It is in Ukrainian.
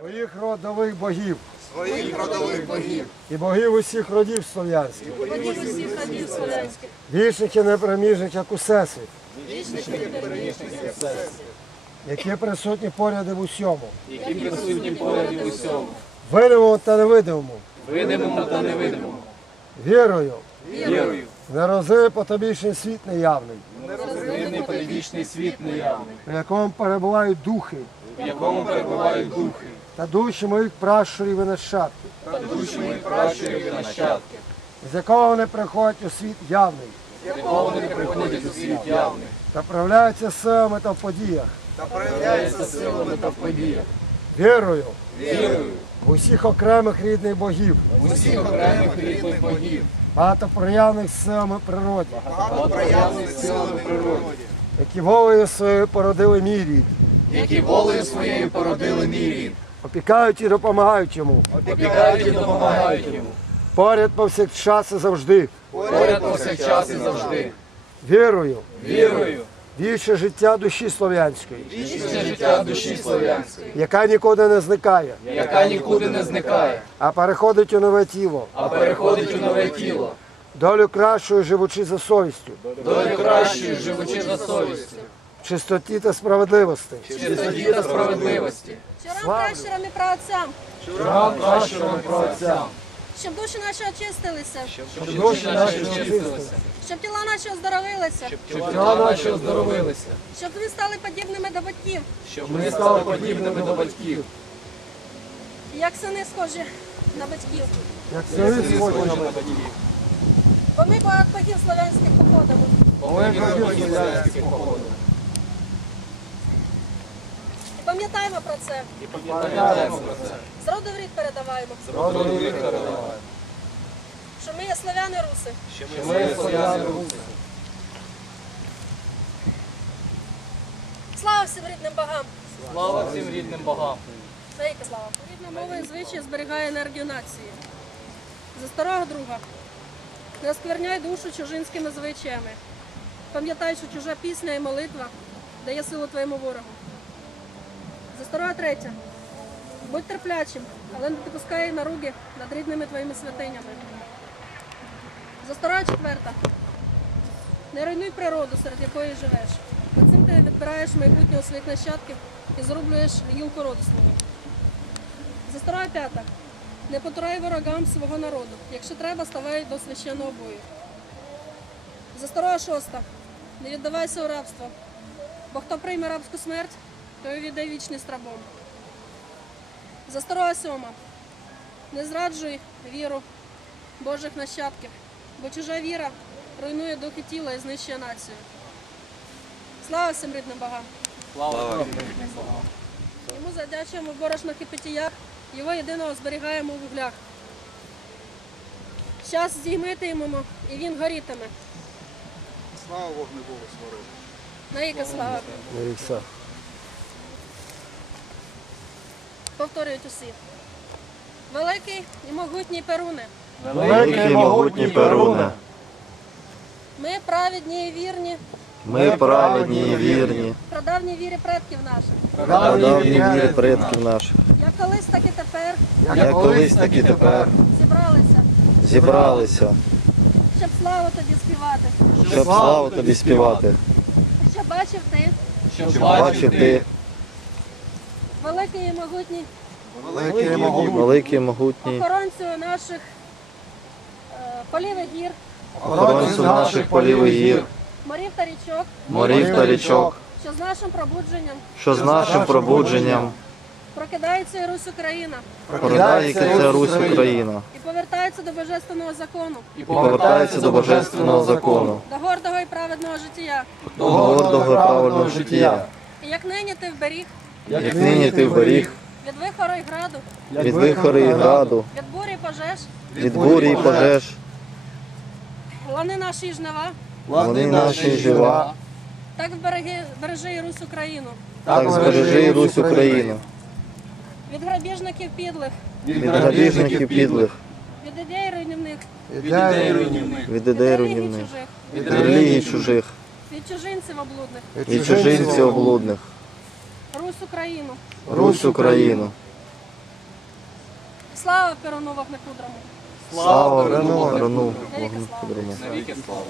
своїх родових богів. Своїх родових богів, і богів усіх родів слов'янських, Богів усіх родів слов'янських, вічних і непроміжних, як у всесвіт, вічних і непереміжних які присутні поряд і в усьому, які присутні поряд і в усьому, видимому та невидимому, видимому та невидимому, вірою, вірою, не рози потобічний світ неявний, незмінний передвічний світ неявний, в якому перебувають духи. В якому перебувають духи, та душі моїх пращурів і нащадків, та душі моїх пращурів і нащадків, з якого вони приходять у світ явний. З якого вони приходять у світ явний, та проявляються силами та в подіях, та проявляється силами та в подіях, вірою. Вірою. В усіх окремих рідних богів, в усіх окремих рідних богів, багато проявлених силами природі, багато проявлених силами природи, які волею своєю породили мій рід, які волею своєю породили мій рід, опікають і допомагають йому, опікають і допомагають йому, поряд повсякчас і завжди, поряд повсякчас і завжди, вірою, вірою, вічне життя душі слов'янської, вічне життя душі слов'янської, яка нікуди не зникає, яка нікуди не зникає, а переходить у нове тіло, а переходить у нове тіло, долю кращою живучи за совістю, долю кращою живучи за совістю, чистоті та справедливості, чистоті та справедливості, Щорам пращурам і праотцям, Вам пращурам про отцям, щоб душі наші очистилися, щоб душі наші очистилися, щоб тіла наші оздоровилися, щоб тіла наші оздоровилися, щоб ми стали подібними до батьків, щоб ми стали подібними до батьків, як сини схожі на батьків. як сини схожі на батьків. Бо ми багато богів слов'янських походимо. Бо ми батьків слов'янських походимо. Пам'ятаємо про це, І пам'ятаємо про це. з роду в рід передаваємо, Роду вік передаваємо, що ми є слов'яни руси. що ми слов'яни руси. Слава всім рідним богам! Слава всім рідним богам. Велика слава! Рідна мова і звичай зберігає енергію нації. За старого друга. Не оскверняй душу чужинськими звичаями. Пам'ятай, що чужа пісня і молитва дає силу твоєму ворогу. За старого третя. Будь терплячим, але не допускай наруги над рідними твоїми святинями. За старого четверта. Не руйнуй природу, серед якої живеш. Бо цим ти відбираєш майбутнє у своїх нащадків і зрублюєш гілку роду свого. За старого п'ята. Не потурай ворогам свого народу. Якщо треба, ставай до священного бою. За старого шоста. Не віддавайся у рабство. Бо хто прийме рабську смерть, той віддай вічність рабом. За старого сьома. Не зраджуй віру Божих нащадків, бо чужа віра руйнує дух і тіло і знищує націю. Слава всім рідним богам! Слава Йому задячуємо в борошнах і питіях, його єдиного зберігаємо у вуглях. Час здіймитимемо, і він горітиме. Слава вогневого свороду. Навіки слава. Повторюють усі. Великий і могутній Перуне. Великий і могутній Перуне, Ми праведні і вірні, Ми праведні і вірні, про давній вірі предків наших. на давні вірі предків наших, Як колись, так і тепер як колись, так і тепер зібралися, зібралися, щоб славу тобі співати. щоб славу тобі співати. Щоб бачив ти, Щоб Бачив ти, великий і могутній великий і могутній, великий могутній, охоронцю наших е, полів і гір, охоронцю наших полів і гір, морів та річок, морів та річок, що з нашим пробудженням? Що з нашим пробудженням? прокидається і Русь Україна. Продається ця Русь Україна. І повертається до божественного закону, і повертається до божественного закону, до гордого і праведного життя. до гордого і правильного життя. І як нині ти вберіг Як нині ти вберіг від вихору і граду, від вихори і граду, від бурі і пожеж, від бурі і пожеж, лани наші і жнива, вони наші жива, так вбереги, бережи і Русь Україну. так збережи і Русь Україну. Від грабіжників підлих, від грабіжників підлих, від ідей руйнівних, ідей руйнівних, від від ідей релігій руйнівних, чужих, від від релігій чужих, від чужинців облудних, від чужинців облудних, Русь Україну! Русь Україну! Слава перуну вогнекудрому! Слава перуну вогнекудрому! Навіки слава!